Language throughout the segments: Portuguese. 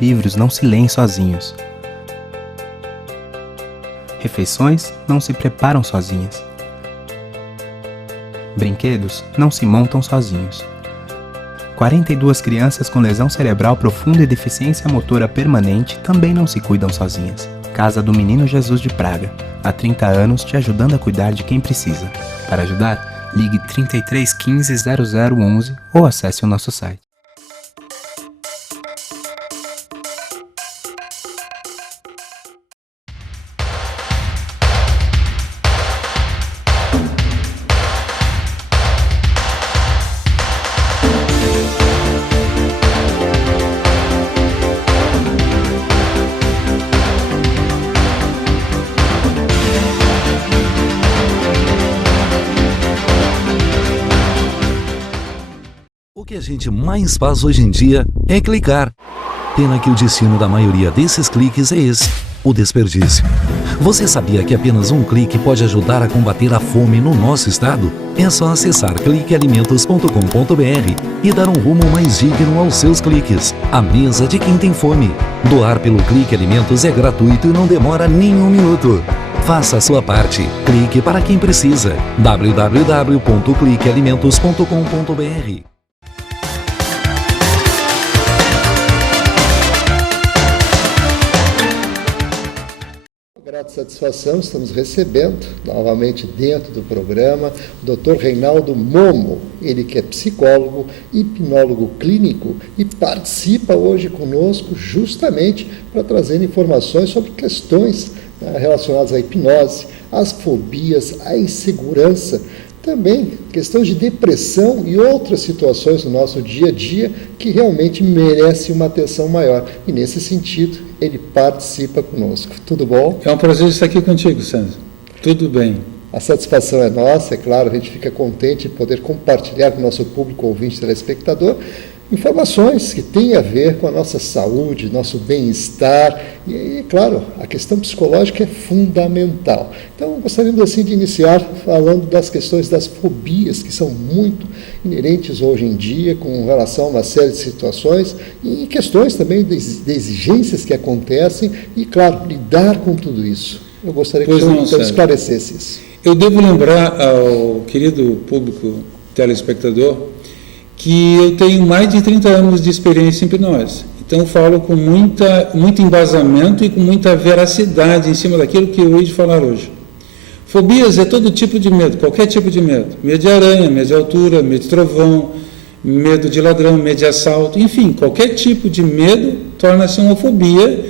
Livros não se leem sozinhos. Refeições não se preparam sozinhas. Brinquedos não se montam sozinhos. 42 crianças com lesão cerebral profunda e deficiência motora permanente também não se cuidam sozinhas. Casa do Menino Jesus de Praga. Há 30 anos te ajudando a cuidar de quem precisa. Para ajudar, ligue 33 15 0011 ou acesse o nosso site. O que a gente mais faz hoje em dia é clicar. Pena que o destino da maioria desses cliques é esse, o desperdício. Você sabia que apenas um clique pode ajudar a combater a fome no nosso estado? É só acessar cliquealimentos.com.br e dar um rumo mais digno aos seus cliques. A mesa de quem tem fome. Doar pelo Clique Alimentos é gratuito e não demora nem um minuto. Faça a sua parte. Clique para quem precisa. www.cliquealimentos.com.br. Grata satisfação, estamos recebendo novamente dentro do programa o Dr. Reinaldo Momo, ele que é psicólogo, hipnólogo clínico e participa hoje conosco justamente para trazer informações sobre questões relacionadas à hipnose, às fobias, à insegurança, também questões de depressão e outras situações no nosso dia a dia que realmente merecem uma atenção maior. E nesse sentido, ele participa conosco. Tudo bom? É um prazer estar aqui contigo, Sandro. Tudo bem. A satisfação é nossa, é claro, a gente fica contente de poder compartilhar com o nosso público ouvinte telespectador informações que têm a ver com a nossa saúde, nosso bem-estar e, claro, a questão psicológica é fundamental. Então, gostaríamos assim de iniciar falando das questões das fobias, que são muito inerentes hoje em dia com relação a uma série de situações e questões também de exigências que acontecem e, claro, lidar com tudo isso. Eu gostaria que o senhor então esclarecesse isso. Eu devo lembrar ao querido público telespectador que eu tenho mais de 30 anos de experiência em hipnose. Então, eu falo com muito embasamento e com muita veracidade em cima daquilo que eu hei de falar hoje. Fobias é todo tipo de medo, qualquer tipo de medo. Medo de aranha, medo de altura, medo de trovão, medo de ladrão, medo de assalto, enfim, qualquer tipo de medo torna-se uma fobia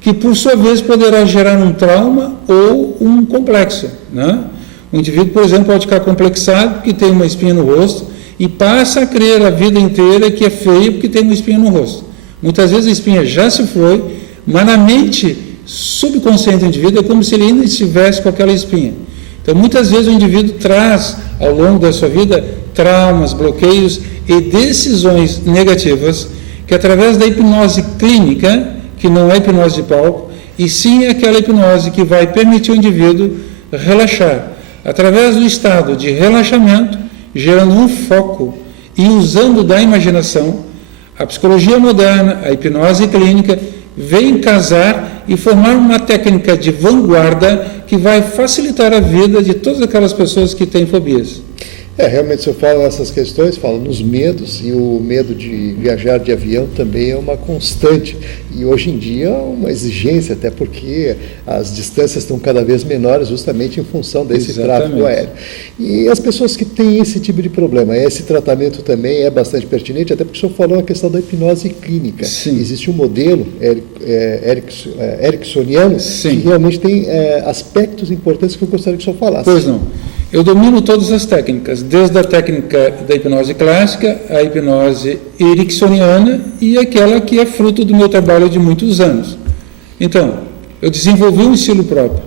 que, por sua vez, poderá gerar um trauma ou um complexo, né? O indivíduo, por exemplo, pode ficar complexado porque tem uma espinha no rosto e passa a crer a vida inteira que é feio porque tem uma espinha no rosto. Muitas vezes a espinha já se foi, mas na mente subconsciente do indivíduo é como se ele ainda estivesse com aquela espinha. Então, muitas vezes o indivíduo traz, ao longo da sua vida, traumas, bloqueios e decisões negativas que, através da hipnose clínica, que não é hipnose de palco, e sim aquela hipnose que vai permitir ao indivíduo relaxar. Através do estado de relaxamento, gerando um foco e usando da imaginação, a psicologia moderna, a hipnose clínica, vem casar e formar uma técnica de vanguarda que vai facilitar a vida de todas aquelas pessoas que têm fobias. Realmente, o senhor fala nessas questões, fala nos medos, e o medo de viajar de avião também é uma constante. E hoje em dia é uma exigência, até porque as distâncias estão cada vez menores, justamente em função desse tráfego aéreo. E as pessoas que têm esse tipo de problema, esse tratamento também é bastante pertinente, até porque o senhor falou a questão da hipnose clínica. Sim. Existe um modelo ericksoniano que realmente tem aspectos importantes que eu gostaria que o senhor falasse. Pois não. Eu domino todas as técnicas, desde a técnica da hipnose clássica, a hipnose ericksoniana e aquela que é fruto do meu trabalho de muitos anos. Então, eu desenvolvi um estilo próprio.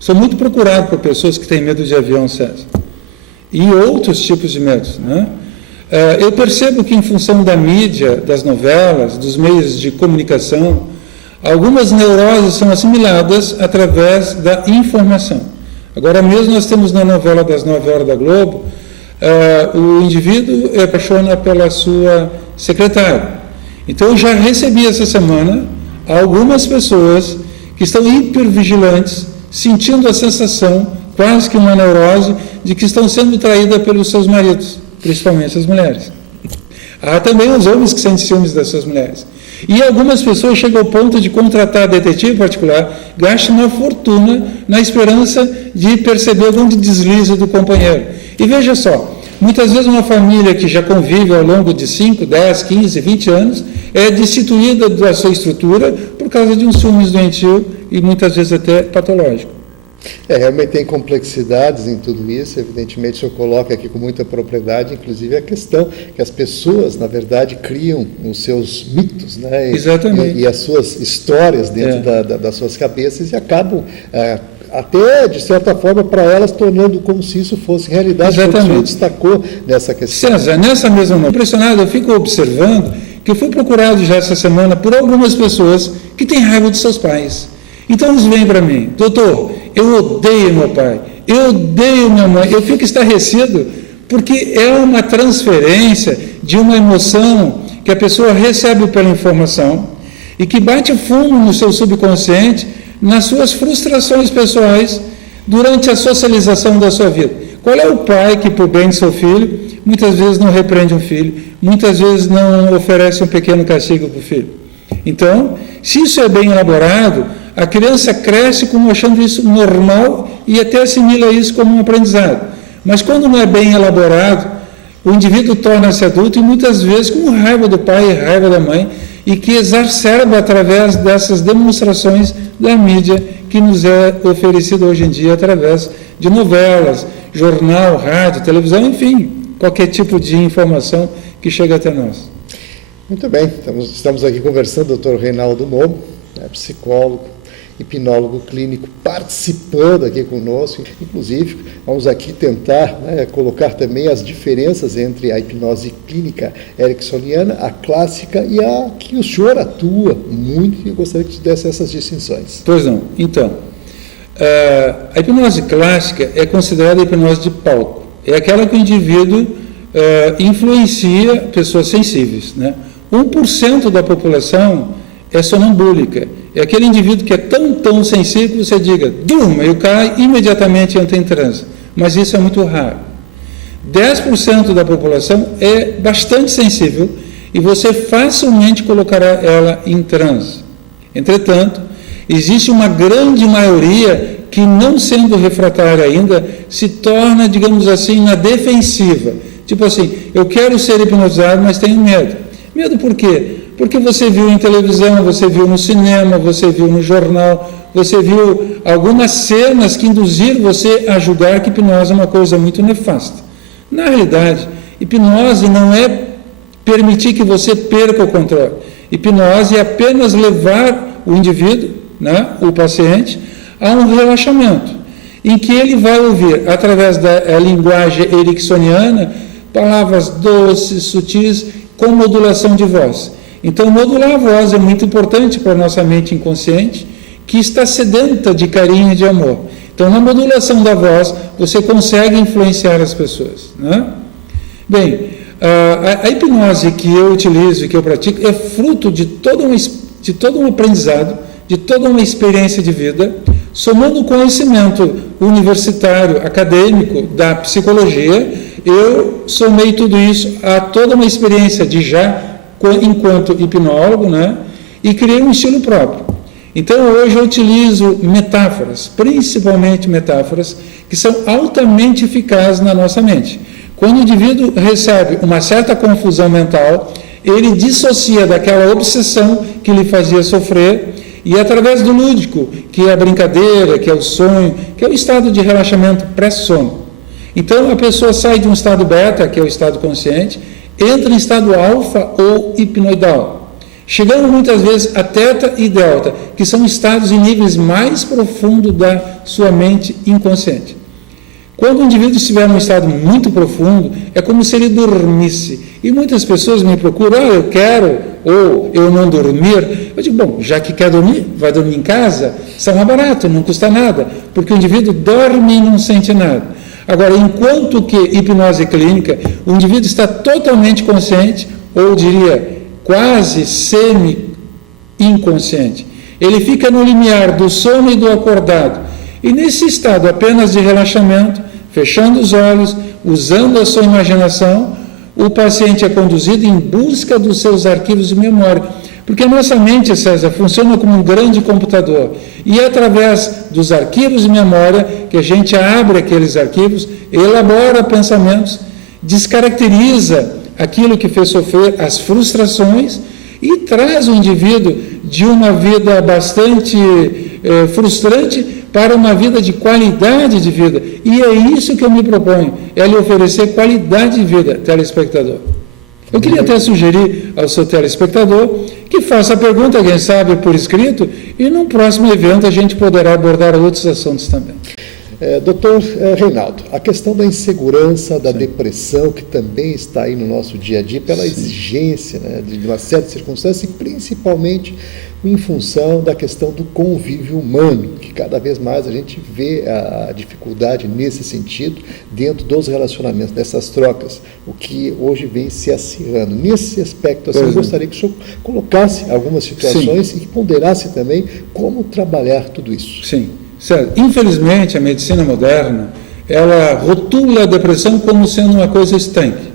Sou muito procurado por pessoas que têm medo de avião, César, e outros tipos de medos, né? Eu percebo que, em função da mídia, das novelas, dos meios de comunicação, algumas neuroses são assimiladas através da informação. Agora mesmo nós temos na novela das 9 horas da Globo, o indivíduo apaixona pela sua secretária. Então eu já recebi essa semana algumas pessoas que estão hipervigilantes, sentindo a sensação, quase que uma neurose, de que estão sendo traídas pelos seus maridos, principalmente as mulheres. Há também os homens que sentem ciúmes das suas mulheres. E algumas pessoas chegam ao ponto de contratar detetive particular, gastam uma fortuna na esperança de perceber algum deslize do companheiro. E veja só, muitas vezes uma família que já convive ao longo de 5, 10, 15, 20 anos é destituída da sua estrutura por causa de um ciúmes doentio e muitas vezes até patológico. Realmente tem complexidades em tudo isso, evidentemente o senhor coloca aqui com muita propriedade, inclusive a questão que as pessoas, na verdade, criam os seus mitos, né? Exatamente. E as suas histórias dentro das suas cabeças e acabam, até de certa forma, para elas, tornando como se isso fosse realidade. Exatamente. O senhor destacou nessa questão. César, nessa mesma noite, impressionado, eu fico observando que eu fui procurado já essa semana por algumas pessoas que têm raiva de seus pais. Então eles vêm para mim: doutor, eu odeio meu pai, eu odeio minha mãe, eu fico estarrecido, porque é uma transferência de uma emoção que a pessoa recebe pela informação e que bate fundo no seu subconsciente, nas suas frustrações pessoais durante a socialização da sua vida. Qual é o pai que, por bem de seu filho, muitas vezes não repreende um filho, muitas vezes não oferece um pequeno castigo para o filho? Então, se isso é bem elaborado, a criança cresce como achando isso normal e até assimila isso como um aprendizado. Mas quando não é bem elaborado, o indivíduo torna-se adulto e muitas vezes com raiva do pai e raiva da mãe, e que exacerba através dessas demonstrações da mídia que nos é oferecida hoje em dia através de novelas, jornal, rádio, televisão, enfim, qualquer tipo de informação que chega até nós. Muito bem, estamos aqui conversando, Dr. Reinaldo Momo, psicólogo, hipnólogo clínico, participando aqui conosco. Inclusive, vamos aqui tentar colocar também as diferenças entre a hipnose clínica ericksoniana, a clássica e a que o senhor atua muito, e eu gostaria que você desse essas distinções. Pois não. Então, a hipnose clássica é considerada a hipnose de palco. É aquela que o indivíduo influencia pessoas sensíveis, né? 1% da população é sonambúlica. É aquele indivíduo que é tão sensível que você diga, durma, e o cara imediatamente entra em transe. Mas isso é muito raro. 10% da população é bastante sensível e você facilmente colocará ela em transe. Entretanto, existe uma grande maioria que, não sendo refratária ainda, se torna, digamos assim, na defensiva. Tipo assim, eu quero ser hipnotizado, mas tenho medo. Medo por quê? Porque você viu em televisão, você viu no cinema, você viu no jornal, você viu algumas cenas que induziram você a julgar que hipnose é uma coisa muito nefasta. Na realidade, hipnose não é permitir que você perca o controle. Hipnose é apenas levar o indivíduo, né, o paciente, a um relaxamento, em que ele vai ouvir, através da linguagem ericksoniana, palavras doces, sutis, com modulação de voz. Então, modular a voz é muito importante para a nossa mente inconsciente, que está sedenta de carinho e de amor. Então, na modulação da voz, você consegue influenciar as pessoas, né? Bem, a hipnose que eu utilizo e que eu pratico é fruto de todo um aprendizado, de toda uma experiência de vida, somando o conhecimento universitário, acadêmico, da psicologia. Eu somei tudo isso a toda uma experiência enquanto hipnólogo, né? E criei um estilo próprio. Então, hoje eu utilizo metáforas, principalmente metáforas, que são altamente eficazes na nossa mente. Quando o indivíduo recebe uma certa confusão mental, ele dissocia daquela obsessão que lhe fazia sofrer, e através do lúdico, que é a brincadeira, que é o sonho, que é o estado de relaxamento pré-sono. Então, a pessoa sai de um estado beta, que é o estado consciente, entra em estado alfa ou hipnoidal, chegando muitas vezes a teta e delta, que são estados em níveis mais profundos da sua mente inconsciente. Quando o indivíduo estiver num estado muito profundo, é como se ele dormisse. E muitas pessoas me procuram, eu quero, ou eu não dormir. Eu digo, bom, já que quer dormir, vai dormir em casa, está mais barato, não custa nada, porque o indivíduo dorme e não sente nada. Agora, enquanto que hipnose clínica, o indivíduo está totalmente consciente, ou diria, quase semi-inconsciente. Ele fica no limiar do sono e do acordado. E nesse estado apenas de relaxamento, fechando os olhos, usando a sua imaginação, o paciente é conduzido em busca dos seus arquivos de memória. Porque a nossa mente, César, funciona como um grande computador. E é através dos arquivos de memória que a gente abre aqueles arquivos, elabora pensamentos, descaracteriza aquilo que fez sofrer as frustrações e traz o indivíduo de uma vida bastante frustrante para uma vida de qualidade de vida. E é isso que eu me proponho, é lhe oferecer qualidade de vida, telespectador. Eu queria até sugerir ao seu telespectador que faça a pergunta, quem sabe, por escrito, e no próximo evento a gente poderá abordar outros assuntos também. Doutor Reinaldo, a questão da insegurança, da depressão, que também está aí no nosso dia a dia, pela exigência, né, de uma série de circunstâncias, e principalmente em função da questão do convívio humano, que cada vez mais a gente vê a dificuldade nesse sentido dentro dos relacionamentos, dessas trocas, o que hoje vem se acirrando. Nesse aspecto, assim, eu gostaria que o senhor colocasse algumas situações e ponderasse também como trabalhar tudo isso. Sim. Certo. Infelizmente, a medicina moderna, ela rotula a depressão como sendo uma coisa estanque.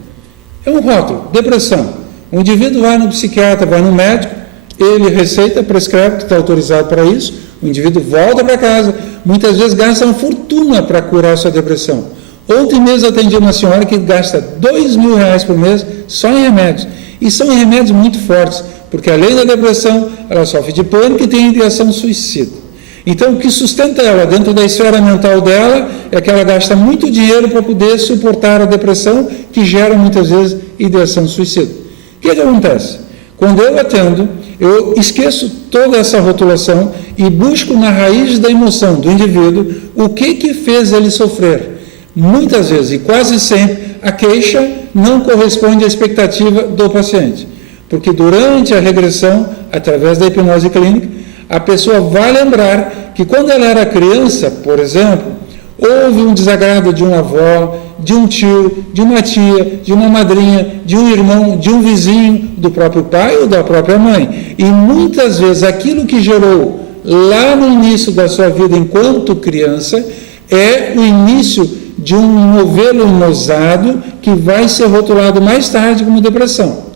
É um rótulo, depressão. O indivíduo vai no psiquiatra, vai no médico, ele receita, prescreve, que está autorizado para isso, o indivíduo volta para casa, muitas vezes gasta uma fortuna para curar a sua depressão. Ontem mesmo atendi uma senhora que gasta R$2.000 por mês só em remédios. E são remédios muito fortes, porque além da depressão, ela sofre de pânico e tem ideação suicida. Então, o que sustenta ela dentro da esfera mental dela é que ela gasta muito dinheiro para poder suportar a depressão, que gera muitas vezes ideação suicida. O que acontece? Quando eu atendo, eu esqueço toda essa rotulação e busco na raiz da emoção do indivíduo o que fez ele sofrer. Muitas vezes, e quase sempre, a queixa não corresponde à expectativa do paciente. Porque durante a regressão, através da hipnose clínica, a pessoa vai lembrar que quando ela era criança, por exemplo, houve um desagrado de uma avó, de um tio, de uma tia, de uma madrinha, de um irmão, de um vizinho, do próprio pai ou da própria mãe. E muitas vezes aquilo que gerou lá no início da sua vida enquanto criança é o início de um novelo nosado que vai ser rotulado mais tarde como depressão.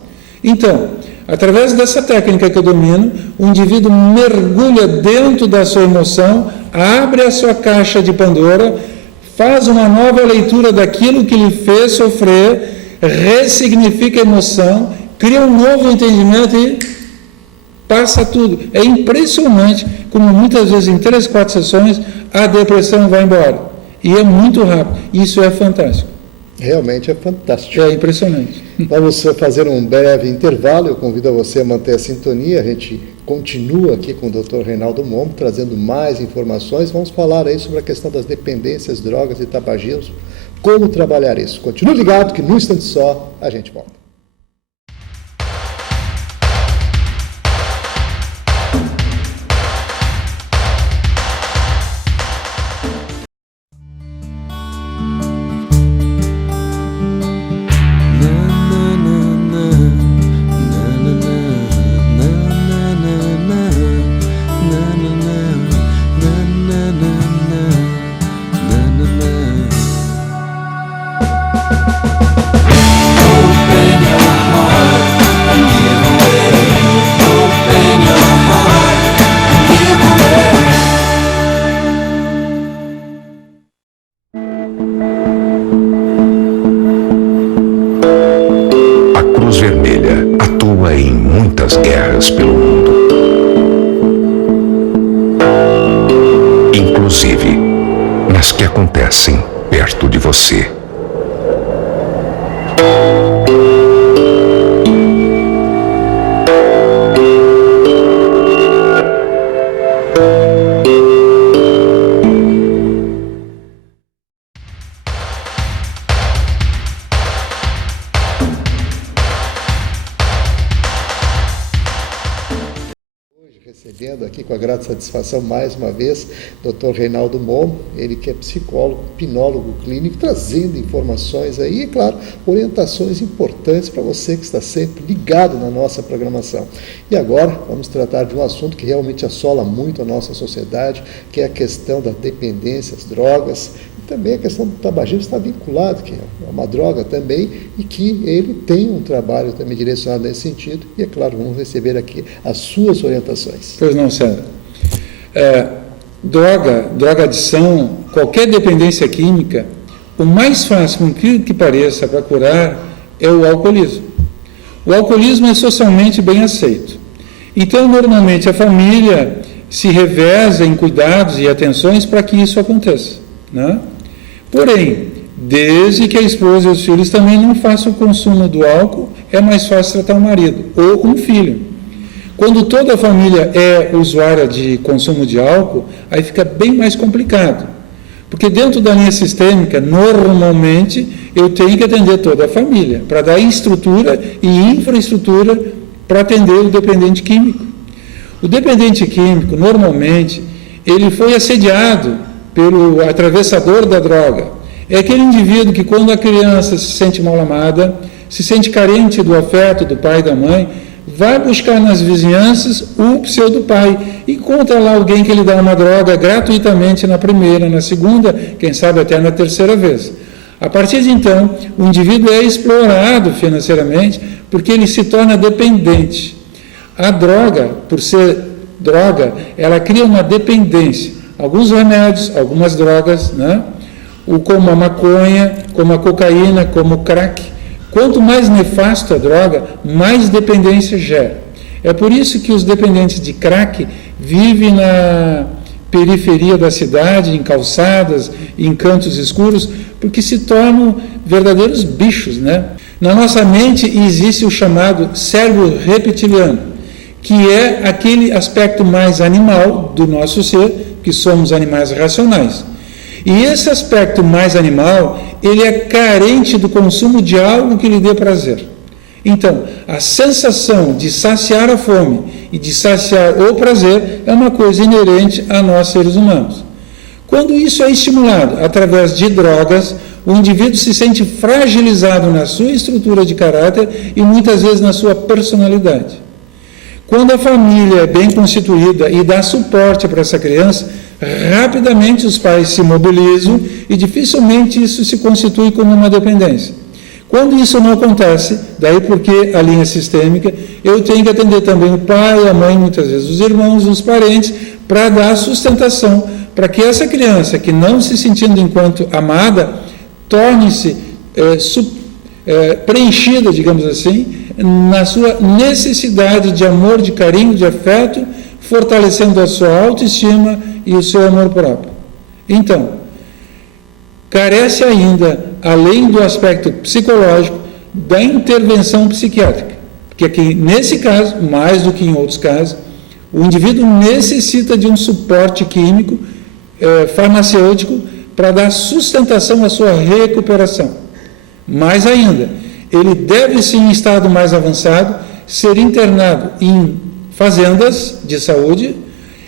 Então, através dessa técnica que eu domino, o indivíduo mergulha dentro da sua emoção, abre a sua caixa de Pandora, faz uma nova leitura daquilo que lhe fez sofrer, ressignifica a emoção, cria um novo entendimento e passa tudo. É impressionante como muitas vezes em 3, 4 sessões a depressão vai embora. E é muito rápido. Isso é fantástico. Realmente é fantástico. É impressionante. Vamos fazer um breve intervalo. Eu convido você a manter a sintonia. A gente continua aqui com o Dr. Reinaldo Mombo, trazendo mais informações. Vamos falar aí sobre a questão das dependências, drogas e tabagismo. Como trabalhar isso. Continue ligado que num instante só a gente volta. Pelo mundo, inclusive nas que acontecem perto de você. Recebendo aqui com a grata satisfação mais uma vez Dr. Reinaldo Momo, ele que é psicólogo, hipnólogo clínico, trazendo informações aí, e claro, orientações importantes para você que está sempre ligado na nossa programação. E agora vamos tratar de um assunto que realmente assola muito a nossa sociedade, que é a questão da dependência, as drogas, e também a questão do tabagismo está vinculado, que é uma droga também, e que ele tem um trabalho também direcionado nesse sentido, e é claro, vamos receber aqui as suas orientações. Pois não, Sandra. Drogadição, qualquer dependência química, o mais fácil, com que pareça, para curar é o alcoolismo. O alcoolismo é socialmente bem aceito. Então, normalmente, a família se reveza em cuidados e atenções para que isso aconteça, né? Porém, desde que a esposa e os filhos também não façam o consumo do álcool, é mais fácil tratar o marido ou um filho. Quando toda a família é usuária de consumo de álcool, aí fica bem mais complicado. Porque dentro da linha sistêmica, normalmente, eu tenho que atender toda a família, para dar estrutura e infraestrutura para atender o dependente químico. O dependente químico, normalmente, ele foi assediado pelo atravessador da droga. É aquele indivíduo que, quando a criança se sente mal amada, se sente carente do afeto do pai e da mãe, vai buscar nas vizinhanças o pseudo-pai, encontra lá alguém que lhe dá uma droga gratuitamente na primeira, na segunda, quem sabe até na terceira vez. A partir de então, o indivíduo é explorado financeiramente porque ele se torna dependente. A droga, por ser droga, ela cria uma dependência. Alguns remédios, algumas drogas, né? Como a maconha, como a cocaína, como o crack. Quanto mais nefasto a droga, mais dependência gera. É por isso que os dependentes de crack vivem na periferia da cidade, em calçadas, em cantos escuros, porque se tornam verdadeiros bichos, né? Na nossa mente existe o chamado cérebro reptiliano, que é aquele aspecto mais animal do nosso ser, que somos animais racionais. E esse aspecto mais animal, ele é carente do consumo de algo que lhe dê prazer. Então, a sensação de saciar a fome e de saciar o prazer é uma coisa inerente a nós seres humanos. Quando isso é estimulado através de drogas, o indivíduo se sente fragilizado na sua estrutura de caráter e muitas vezes na sua personalidade. Quando a família é bem constituída e dá suporte para essa criança, rapidamente os pais se mobilizam e dificilmente isso se constitui como uma dependência. Quando isso não acontece, daí porque a linha sistêmica, eu tenho que atender também o pai, a mãe, muitas vezes os irmãos, os parentes, para dar sustentação, para que essa criança, que não se sentindo enquanto amada, torne-se preenchida, digamos assim, na sua necessidade de amor, de carinho, de afeto, fortalecendo a sua autoestima e o seu amor próprio. Então, carece ainda, além do aspecto psicológico, da intervenção psiquiátrica. Porque aqui, nesse caso, mais do que em outros casos, o indivíduo necessita de um suporte químico, farmacêutico, para dar sustentação à sua recuperação. Mais ainda, ele deve, sim, em estado mais avançado, ser internado em fazendas de saúde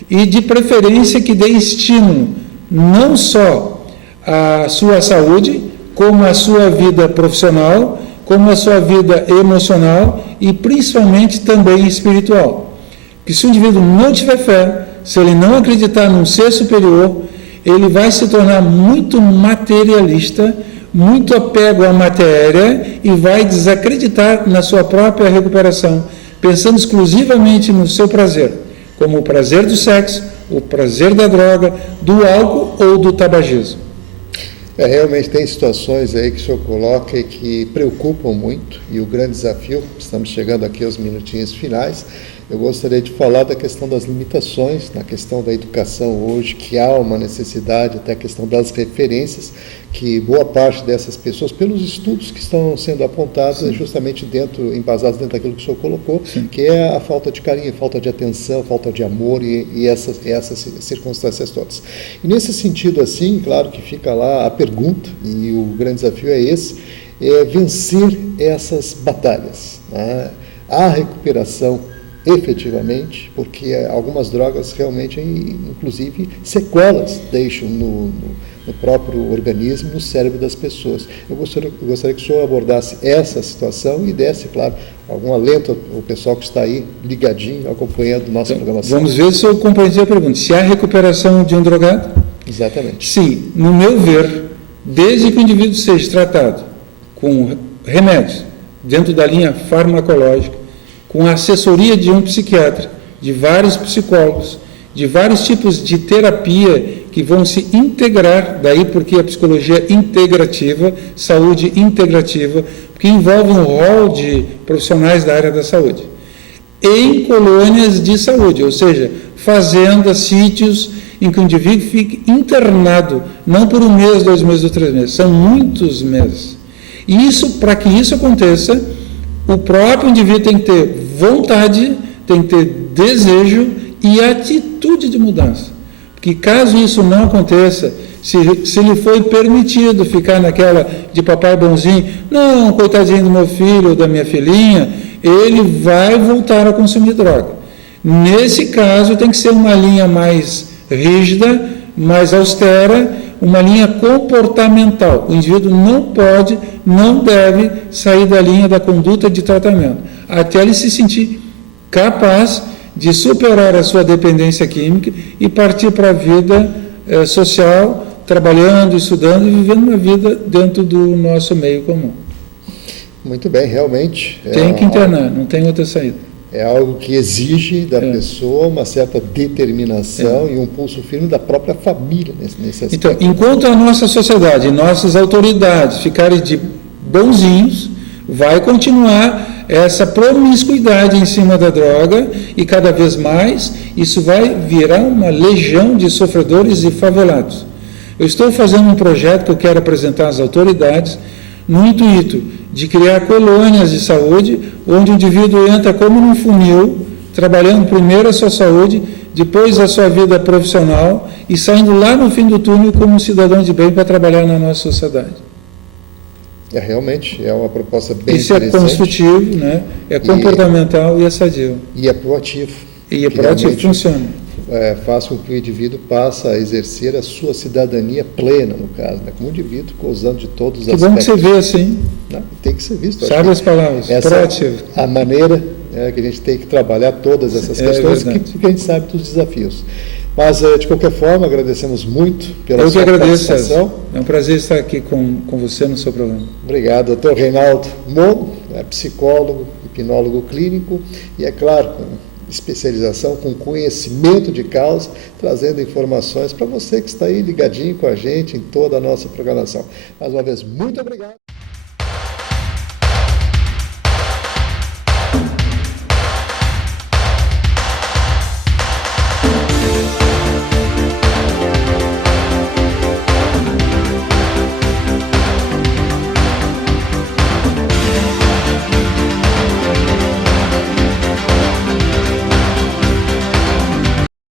e, de preferência, que dê estímulo não só à sua saúde, como à sua vida profissional, como à sua vida emocional e, principalmente, também espiritual. Que se o indivíduo não tiver fé, se ele não acreditar num ser superior, ele vai se tornar muito materialista, muito apego à matéria e vai desacreditar na sua própria recuperação, pensando exclusivamente no seu prazer, como o prazer do sexo, o prazer da droga, do álcool ou do tabagismo. Realmente tem situações aí que o senhor coloca e que preocupam muito, e o grande desafio, estamos chegando aqui aos minutinhos finais, eu gostaria de falar da questão das limitações, na questão da educação hoje, que há uma necessidade, até a questão das referências, que boa parte dessas pessoas, pelos estudos que estão sendo apontados, é justamente embasados dentro daquilo que o senhor colocou, sim, que é a falta de carinho, falta de atenção, falta de amor e essas circunstâncias todas. E nesse sentido, assim, claro que fica lá a pergunta, e o grande desafio é esse, é vencer essas batalhas, né? A recuperação efetivamente, porque algumas drogas realmente, inclusive, sequelas deixam no próprio organismo, no cérebro das pessoas. Eu gostaria que o senhor abordasse essa situação e desse, claro, algum alento ao pessoal que está aí ligadinho, acompanhando nossa programação. Vamos ver se eu compreendi a pergunta. Se há recuperação de um drogado? Exatamente. Sim, no meu ver, desde que o indivíduo seja tratado com remédios, dentro da linha farmacológica, com a assessoria de um psiquiatra, de vários psicólogos, de vários tipos de terapia que vão se integrar, daí porque a psicologia integrativa, saúde integrativa, que envolve um rol de profissionais da área da saúde, em colônias de saúde, ou seja, fazendas, sítios, em que o indivíduo fique internado, não por 1 mês, 2 meses ou 3 meses, são muitos meses. E isso, para que isso aconteça, o próprio indivíduo tem que ter vontade, tem que ter desejo e atitude de mudança. Porque caso isso não aconteça, se lhe foi permitido ficar naquela de papai bonzinho, não, coitadinho do meu filho ou da minha filhinha, ele vai voltar a consumir droga. Nesse caso, tem que ser uma linha mais rígida, mais austera, uma linha comportamental. O indivíduo não pode, não deve sair da linha da conduta de tratamento, até ele se sentir capaz de superar a sua dependência química e partir para a vida social, trabalhando, estudando e vivendo uma vida dentro do nosso meio comum. Muito bem, realmente. Tem que internar, não tem outra saída. É algo que exige da pessoa uma certa determinação e um pulso firme da própria família nesse aspecto. Então, enquanto a nossa sociedade, nossas autoridades ficarem de bonzinhos, vai continuar essa promiscuidade em cima da droga e cada vez mais isso vai virar uma legião de sofredores e favelados. Eu estou fazendo um projeto que eu quero apresentar às autoridades no intuito de criar colônias de saúde, onde o indivíduo entra como num funil, trabalhando primeiro a sua saúde, depois a sua vida profissional e saindo lá no fim do túnel como um cidadão de bem para trabalhar na nossa sociedade. Realmente, é uma proposta bem interessante. Isso é construtivo, né? É comportamental e é sadio. E é proativo. E é proativo, funciona. Faz com que o indivíduo passe a exercer a sua cidadania plena, no caso, né? Como indivíduo, gozando de todos os aspectos. Que bom que você vê assim. Não, tem que ser visto. Sabe as palavras, proativo. A maneira que a gente tem que trabalhar todas essas questões, que a gente sabe dos desafios. Mas, de qualquer forma, agradecemos muito pela sua participação. É um prazer estar aqui com você no seu programa. Obrigado, Dr. Reinaldo Mono, psicólogo, hipnólogo clínico e, é claro, com especialização, com conhecimento de causa, trazendo informações para você que está aí ligadinho com a gente em toda a nossa programação. Mais uma vez, muito obrigado.